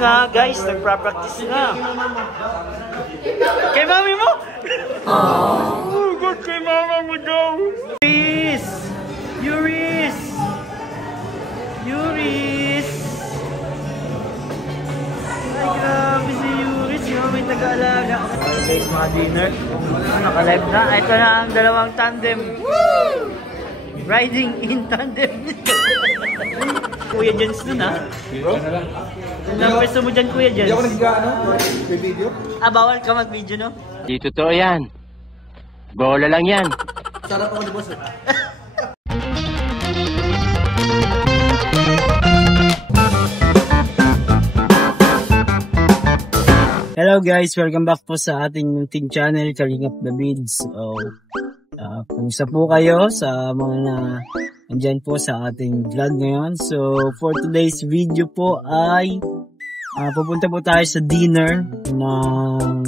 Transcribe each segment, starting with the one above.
nga, guys. Nagpa-practice nga. Kay mami mo? Oh, God, kay mama mo daw. Yuris! Yuris! Yuris! Ay, grabe si Yuris. Yung may taga-alaga. Okay, guys, mga dinner. Naka-live na. Ito na ang dalawang tandem. Riding in tandem. Kuya Jens dun, ha? Bro? Ang pwesto mo dyan, Kuya Jens. Hindi ako nag-ano? May video? Bawal ka mag-video, no? Di totoo yan. Bola lang yan. Sarap ako di boss. Hello guys, welcome back po sa ating munting channel, Kalingap David. So, kumusta po kayo sa mga na andyan po sa ating vlog ngayon. So, for today's video po ay pupunta po tayo sa dinner ng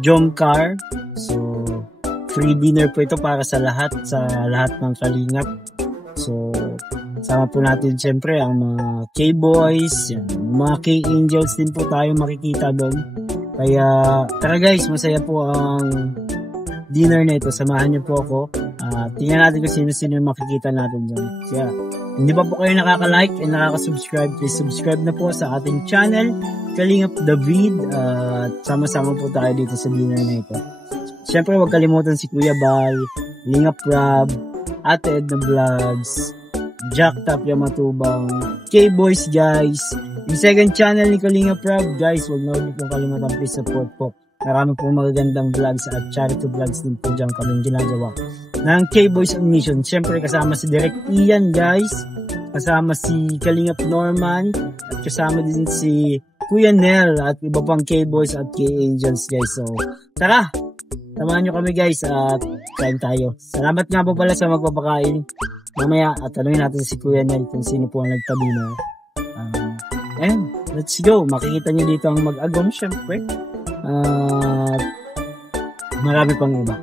Jomcar. So, free dinner po ito para sa lahat ng Kalingap. So, sama po natin siyempre ang mga K-Boys, mga K-Angels din po tayo makikita doon. Kaya tara guys, masaya po ang dinner na ito. Samahan niyo po ako. Tingnan natin kung sino-sino yung makikita natin dyan. Kaya hindi pa po kayo nakaka-like and nakaka-subscribe, please subscribe na po sa ating channel, Kalingap David. Sama-sama po tayo dito sa dinner na ito. Siyempre huwag kalimutan si Kuya Bal, Lingap Rob, Ate Edna Vlogs, Jack Tapia Matubang, K-Boys guys, yung second channel ni Kalingap Rob guys, huwag na huwag pong kalimutan, please support po. Marami pong magagandang vlogs at charity vlogs din po dyan kaming ginagawa ng K-Boys on Mission. Siyempre kasama si Direct Ian guys, kasama si Kalingap Norman, at kasama din si Kuya Nel at iba pang K-Boys at K-Angels guys. So tara, samahan nyo kami guys at kain tayo. Salamat nga po pala sa magpapakain. Mamaya at tanungin natin si Kuya Nel kung sino po ang nagtabi-dinner. And let's go. Makikita nyo dito ang mag-agom syempre. Marami pang iba.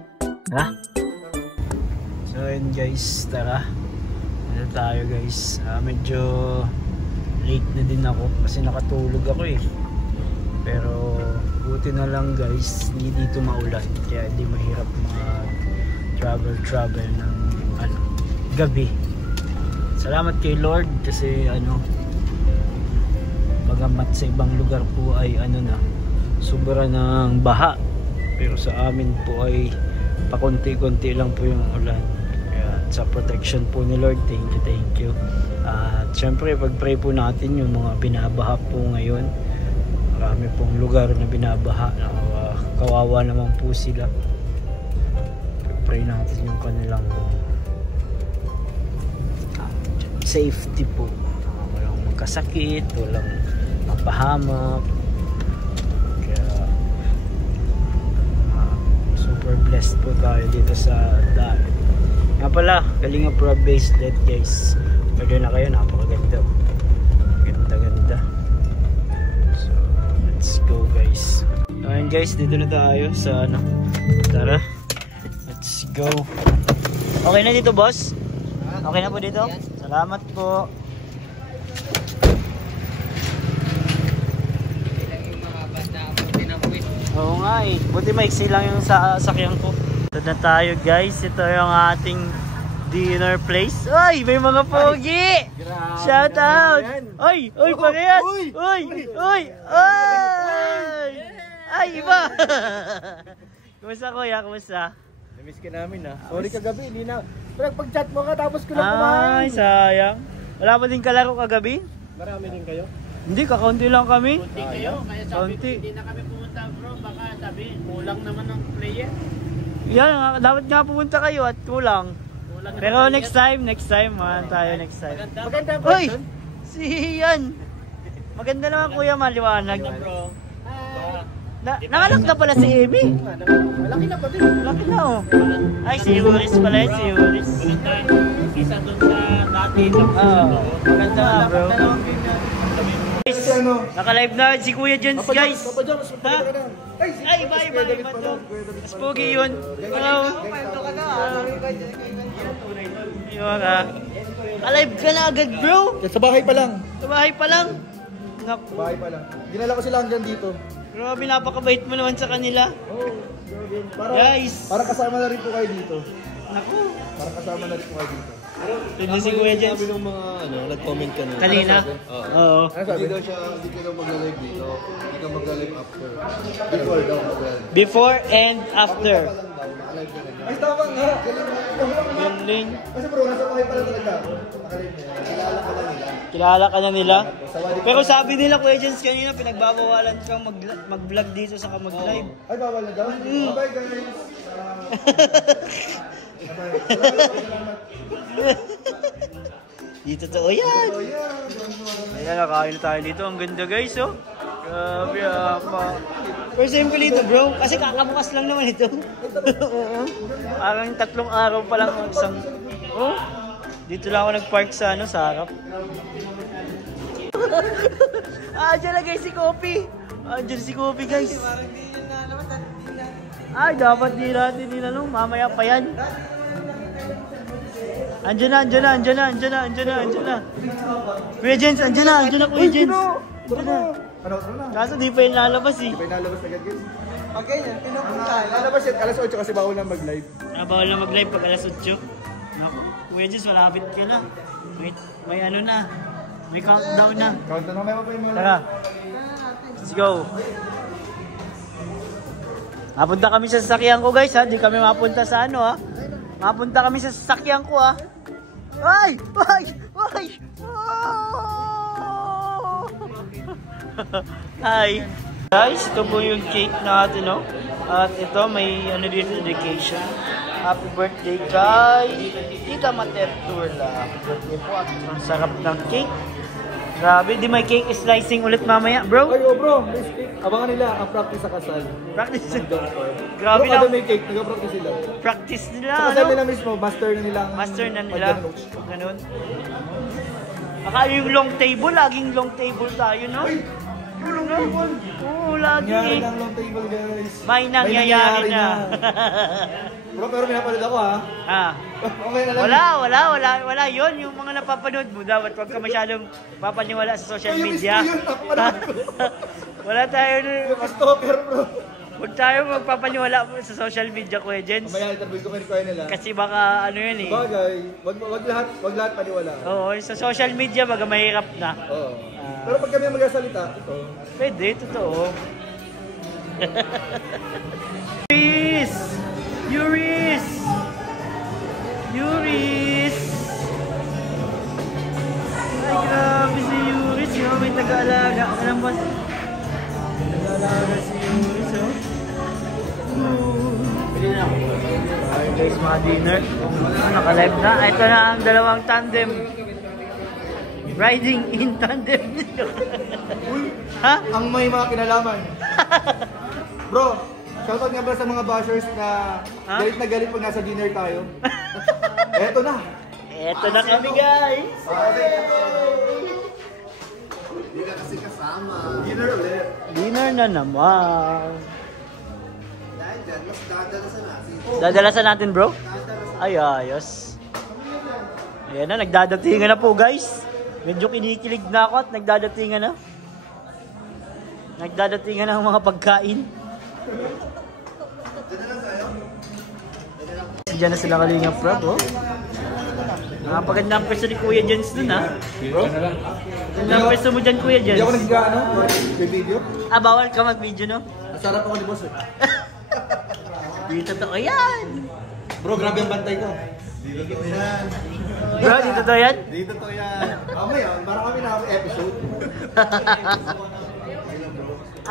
Tara. So yun guys, tara. Ano tayo guys. Medyo late na din ako kasi nakatulog ako eh. Pero buti na lang guys, hindi dito maulan. Kaya hindi mahirap mag-travel ng gabi. Salamat kay Lord kasi bagamat sa ibang lugar po ay sobra ng baha, pero sa amin po ay pakunti-kunti lang po yung ulan. Kaya sa protection po ni Lord, thank you. At syempre pag-pray po natin yung mga binabaha po ngayon. Marami pong lugar na binabaha, kawawa naman po sila. Pag-pray natin yung kanilang safety po, walang magkasakit, walang mapahamak. Kaya super blessed po tayo dito sa daan. Nga pala, Kalingap Rob bracelet guys, order na kayo, napakaganda, ganda. So let's go guys. Ayun guys, dito na tayo sa tara, let's go. Okay na dito boss? Okay na po dito? Salamat po. Oo nga eh. Buti maiksi lang yung sakyan ko. Ito na tayo guys. Ito yung ating dinner place. Ay! May mga pogi! Shout out! Ay! Ay! Parehas! Uy! Uy! Ay! Ay! Iba! Kumusta kuya? Kumusta? Na-miss ka namin Sorry kagabi, hindi na. Pero pag-chat mo ka tapos ko lang kumain. Ay, sayang. Wala pa din kalaro kagabi? Marami din kayo? Hindi, kakaunti lang kami. Kunti kayo, kaya sabi ko hindi na kami pumunta bro, baka sabi kulang naman ng player. Yan, dapat nga pumunta kayo at kulang. Pero next time man tayo next time. Maganda ba? Uy! Si Ian! Maganda naman kuya, maliwanag. Bro. Nanganak na pala si Amy. Malaki na pa din. Laki na oh. Ay, si Yuris pala yun, si Yuris. Isa doon sa dati. Maganda nga bro. Guys, naka-live na si Kuya Jens guys. Ha? Ay, iba to. Mas pogi yun. Hello. Alive ka na agad bro. Sa bahay pa lang. Sa bahay pa lang. Naku. Bahay pa lang. Dinala ko sila hanggang dito. Grabe, napakabait mo naman sa kanila. Oh, para, Guys. para kasama na rin po kayo dito. Naku. Para kasama na rin po kayo dito. Hindi si Kuya Jens. Sabi ng mga nag-comment kanina. Kanina? Oo. Ano sabi? Hindi ka daw magla-live dito. Hindi ka magla-live after. Before daw magla-live. Before and after. Pa lang daw, naka-live ka na dyan. Ay, tama nga. Galing. Kasi bro, nasa bahay pa lang talaga ako. Nakalive na yan. Kilala ka lang nila. Kilala ka na nila. Pero sabi nila, Kuya Jens, kanina pinagbabawalan kang mag-vlog dito sa mag-live. Ay, bawal na daw. Bye guys. Dito to, yan. Ayan, nakain na tayo dito. Ang ganda guys, oh. Grabe, first time ko dito, bro. Kasi kakabukas lang naman ito. Oo. Parang 3 araw pa lang. Oh, dito lang ako nag-park sa, sa harap. Diyan na guys si Kopi. Diyan si Kopi guys. Ay, dapat di natin ninanong. Mamaya pa yan. Andiyan na. Kuya Jens, andiyan na Kuya Jens. Andiyan na. Ano? Kaso di pa yung lalabas eh. May nalabas agad guys. Okay, pinupunta. Lalabas yan, alas 8 kasi bawal na mag-live. Bawal na mag-live pag alas 8. Naku, Kuya Jens, malapit ka na. May ano na. May countdown na. Countdown na, may pa yung mga. Tara. Let's go. Mapunta kami sa sasakyan ko guys ha. Di kami mapunta sa ano ha. Mapunta kami sa sasakyan ko ha. Ay! Hi! Guys, ito po yung cake natin, no? At ito, may ano dito, dedication. Happy birthday kay Tita Mater Turla. Happy birthday po at ang sarap ng cake. Grabe, di may cake slicing ulit mamaya, bro. Ay, bro, may cake. Abangan nila ang practice sa kasal. Practice. Grabe Grabe na. na. May cake, nag-practice sila. Practice nila, Sa kasal ano? nila mismo, master na nila. Master na nila. Ganun. Baka yung long table, laging long table tayo, no? Yung long table. Oo, lagi. Nangyari ng long table, guys. May nangyayari na. Bro, pero pinapanood ako, ha? Okay na lang. Wala yun. Yung mga napapanood mo, dapat wag ka masyadong papaniwala sa social media. Yun, napapanood ko. Wala tayo. Yung stalker, bro. Huwag tayo magpapaniwala sa social media, Kuya Jens. Mamaya, interview ko kayo nila. Kasi baka ano yun eh. Bagay, wag lahat paniwala. Oo, sa social media baga mahirap na. Oo. Pero pag kami magsasalita, ito. Pwede, totoo. Yuris! Ay, grabe si Yuris. Yung may taga-alaga. Alam ba? Taga-alaga si Yuris, oh. Ay, guys, mga dinner. Naka-live na. Ito na ang dalawang tandem. Riding in tandem. Ha? Ang may mga kinalaman. Bro, shoutout nga ba sa mga bashers na galit na galit pag nasa dinner tayo. Eto na. Eto na kami, guys. Hindi ka kasi kasama. Dinner ulit. Dinner na naman. Dahil dyan, mas dadalasan natin. Dadalasan natin, bro? Ay, ayos. Ayan na, nagdadatingan na po, guys. Medyo kinikilig na ako at nagdadatingan na. Nagdadatingan na ang mga pagkain. Diyan na sila Kalingap Prab, oh. Napaganda ang pwesto ni Kuya Jens dun, ha? Bro? Ganda ang pwesto mo dyan, Kuya Jens. Hindi ako nag-ano, may video. Bawal ka mag-video, no? Nasarap ako ni boss eh. Dito to, yan! Bro, grabe ang bantay ko. Dito to yan. Bro, dito to yan? Dito to yan. Mamaya, parang kami na episode.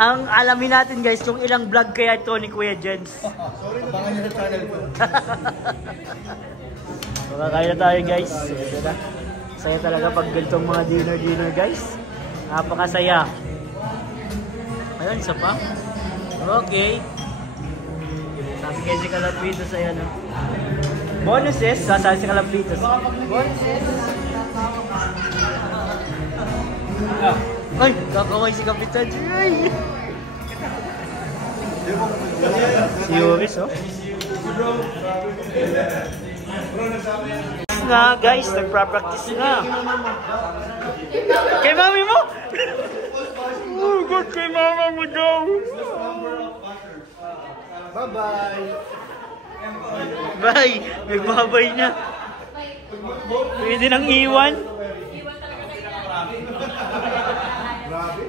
Ang alamin natin, guys, kung ilang vlog kaya ito ni Kuya Jens. Sorry, abangan nyo sa channel ko. Makakain na tayo, guys. Ito na. Saya talaga pag ganitong mga dinner, guys. Napakasaya. Ayun, isa pa. Okay. Sabi kayo si Kalapitos sa yan. Bonuses, sasabi si Kalapitos. Bonuses. Ay, kakaway si Kapitan. Ay! Si Yoris, oh. Na, guys, nagpa-practice na. Kay mami mo? Kay mama mo daw. Bye-bye. Bye! Nagbabay na. Pwede nang iwan. Grabe.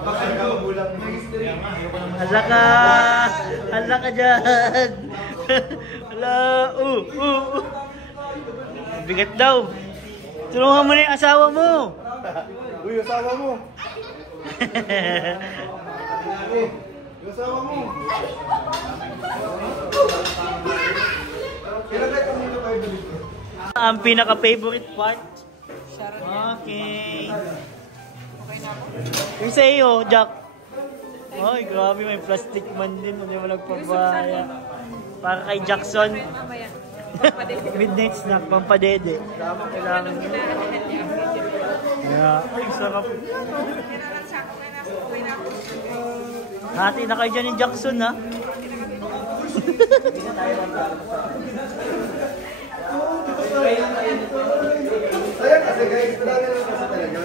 Baka ikaw bulang na history. Hala ka! Hala ka dyan! Hala! Bigat daw. Tulungan mo na yung asawa mo. Uy, asawa mo. Yung asawa mo. Kailan kami dito kayo dito? Ang pinaka-favorite part. Okay. Yung sa iyo, Jack. Ay, grabe, may plastic man din. Hindi mo nagpabaya. Para kay Jackson. Midnight snack, pampadede. Kailangan nyo. Yeah. Ay, sarap. Hati na kayo dyan ni Jackson, ha? Ayan kasi guys, wala na lang kasi talaga.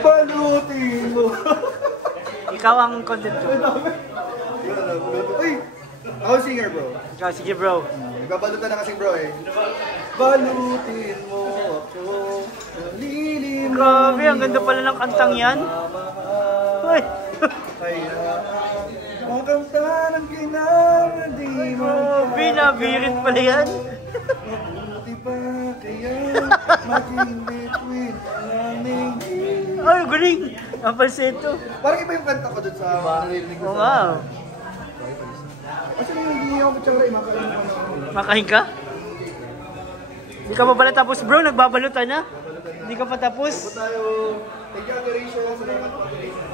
Balutin mo. Ikaw ang content ko. Uy! Ako singer bro. Ikaw, sige bro. Nagbabalutan na kasi bro eh. Balutin mo ako. Lilim. Grabe, ang ganda pala ng kantang yan. Uy! Kaya makanta ng kinaradi mo. Grabe, nabirit pala yan. Di ba kaya maging between alaming. Ay, galing! Ang falsetto. Parang iba yung kanta ko dun sa narinig ko. Oo nga. Kasi hindi ako kutsara, makain ko na. Makain ka? Hindi ka pa pala tapos bro, nagbabalutan na. Hindi ka pa tapos. Tayo, thank you Garisha, salamat po Garisha.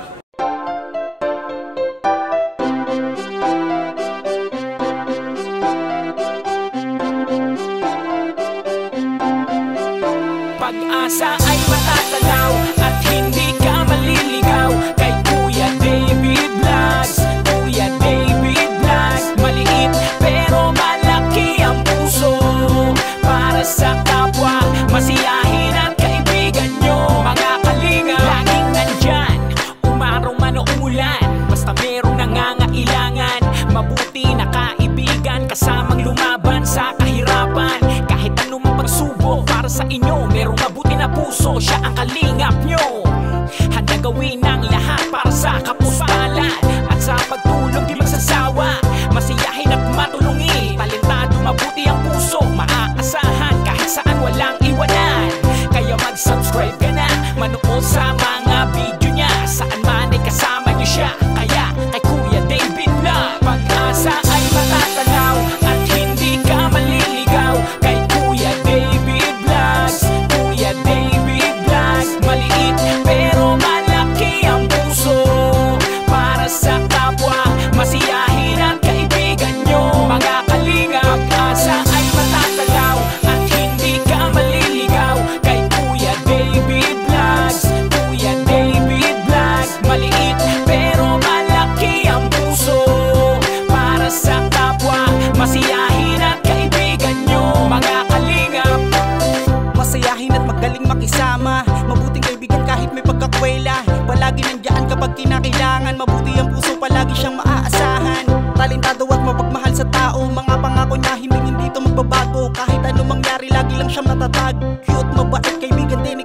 Pag-asa ay matatanaw at hindi ka maliligaw kay Kuya David Vlogs. Kuya David Vlogs, maliit pero malaki ang puso para sa kapwa, masiyahin at kaibigan nyo. Mga kalinga, laging nandyan, umaraw man o umulan, basta merong nangangailangan. Mabuti na kaibigan, kasamang lumaban sa kahirapan. Kahit anumang pagsubok para sa inyo, merong mabuti na puso, siya ang kalingap nyo. Handa gawin ang lahat para sa kapuspalan at sa pagtulong di magsasawa, masiyahin at matulungin. Talentado, mabuti ang puso, maaasahan kahit saan walang iwanan. Kaya mag-subscribe ka na, manood sa mga video niya, saan man ay kasama niyo siya. Kaya kay Kuya David Vlog, pag-asa ay matatanaw at hindi ka maliligaw kay Kuya David Vlogs. Kuya David Vlogs, maliit pero malaki ang puso para sa kapwa, masiyahin at kaibigan nyo. Mga kalinga, pag-asa ay matatanaw at hindi ka maliligaw kay Kuya David Vlogs. Kuya David Vlogs, maliit pero malaki ang puso para sa kapwa, masiyahin at kaibigan nyo. Mga kalingap, masayahin at magaling makisama, mabuting kaibigan kahit may pagkakwela. Palagi nandiyan kapag kinakailangan, mabuti ang puso, palagi siyang maaasahan. Talentado at mapagmahal sa tao, mga pangako niya hindi ito magbabago. Kahit ano mangyari, lagi lang siyang natatag. Cute, mabait, kaibigan din